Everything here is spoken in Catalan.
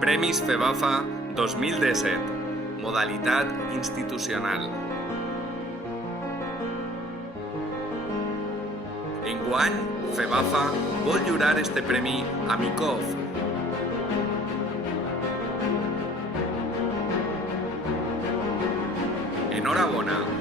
Premis FEBAFA 2017. Modalitat institucional. Enguany, FEBAFA vol lliurar este premi a Micov. Enhorabona!